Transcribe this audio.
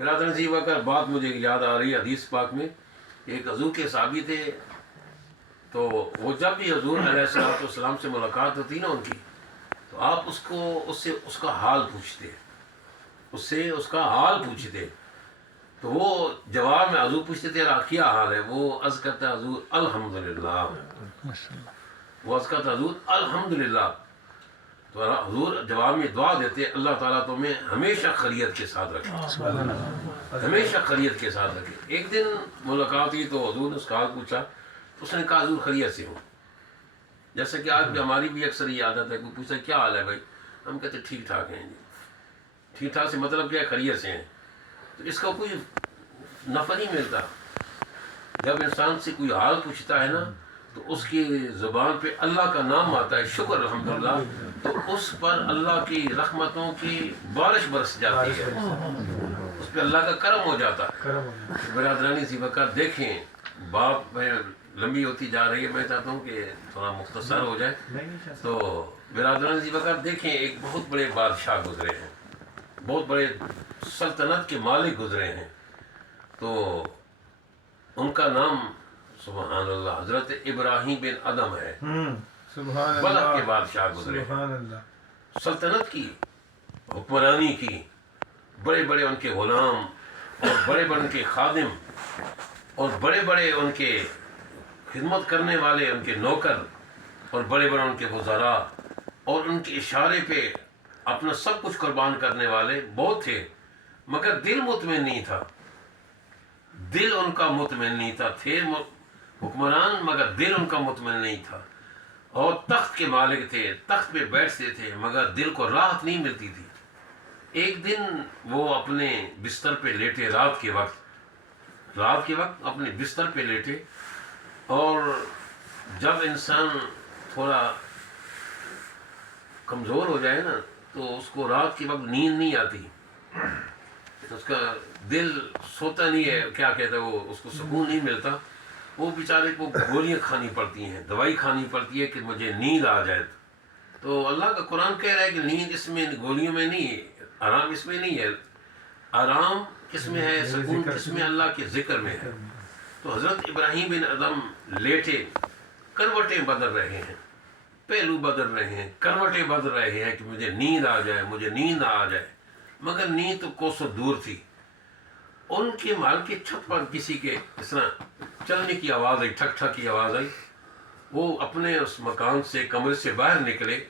برادران سی وقت بات مجھے یاد آ رہی ہے حدیث پاک میں، ایک حضور کے صحابی تھے، تو وہ جب بھی حضور علیہ السلام سے ملاقات ہوتی نا ان کی، تو آپ اس کا حال پوچھتے، اس کا حال پوچھتے، تو وہ جواب میں حضور پوچھتے تھے کیا حال ہے، وہ عرض کرتا حضور الحمدللہ، وہ عرض کرتا حضور الحمدللہ، تو حضور جواب میں دعا دیتے اللہ تعالیٰ تمہیں ہمیشہ خیریت کے ساتھ رکھے، ہمیشہ خیریت کے ساتھ رکھے۔ ایک دن ملاقات ہوئی تو حضور نے اس کا حال پوچھا، تو اس نے کہا حضور خیریت سے ہوں، جیسے کہ آج بھی ہماری بھی اکثر یہ عادت ہے، کوئی پوچھتا کیا حال ہے بھائی، ہم کہتے ہیں ٹھیک ٹھاک ہیں جی، ٹھیک ٹھاک سے مطلب کیا ہے، خیریت سے ہیں، تو اس کا کوئی نفع نہیں ملتا۔ جب انسان سے کوئی حال پوچھتا ہے نا تو اس کی زبان پہ اللہ کا نام آتا ہے، شکر الحمدللہ، تو اس پر اللہ کی رحمتوں کی بارش برس جاتی ہے، اس پہ اللہ کا کرم ہو جاتا ہے۔ برادرانی سی وقت دیکھیں، بات میں لمبی ہوتی جا رہی ہے، میں چاہتا ہوں کہ تھوڑا مختصر ہو جائے۔ تو برادرانی سی وقت دیکھیں، ایک بہت بڑے بادشاہ گزرے ہیں، بہت بڑے سلطنت کے مالک گزرے ہیں، تو ان کا نام سبحان اللہ حضرت ابراہیم بن ادم ہے، بلخ کے بادشاہ گزرے ہیں، سلطنت کی حکمرانی کی، بڑے بڑے ان کے غلام اور بڑے بڑے ان کے خادم اور بڑے بڑے ان کے خدمت کرنے والے ان کے نوکر اور بڑے بڑے ان کے وزراء، اور ان کے اشارے پہ اپنا سب کچھ قربان کرنے والے بہت تھے، مگر دل مطمئن نہیں تھا، دل ان کا مطمئن نہیں تھا، تھے حکمران مگر دل ان کا مطمئن نہیں تھا، اور تخت کے مالک تھے، تخت پہ بیٹھتے تھے مگر دل کو راحت نہیں ملتی تھی۔ ایک دن وہ اپنے بستر پہ لیٹے، رات کے وقت اپنے بستر پہ لیٹے، اور جب انسان تھوڑا کمزور ہو جائے نا تو اس کو رات کے وقت نیند نہیں آتی، اس کا دل سوتا نہیں ہے، کیا کہتا ہے وہ، اس کو سکون نہیں ملتا، وہ بیچارے کو گولیاں کھانی پڑتی ہیں، دوائی کھانی پڑتی ہے کہ مجھے نیند آ جائے۔ تو اللہ کا قرآن کہہ رہا ہے کہ نیند اس میں، گولیوں میں نہیں ہے، آرام اس میں نہیں ہے، آرام کس میں ہے، سکون کس میں، اللہ کے ذکر میں ہے۔ تو حضرت ابراہیم بن ادم لیٹے، کروٹیں بدل رہے ہیں، پہلو بدل رہے ہیں، کروٹیں بدل رہے ہیں کہ مجھے نیند آ جائے، مجھے نیند آ جائے، مگر نیند تو کوسوں دور تھی۔ ان کے محل کی چھت پر کسی کے اس طرح چلنے کی آواز آئی، ٹھک ٹھک کی آواز آئی، وہ اپنے اس مکان سے، کمرے سے باہر نکلے،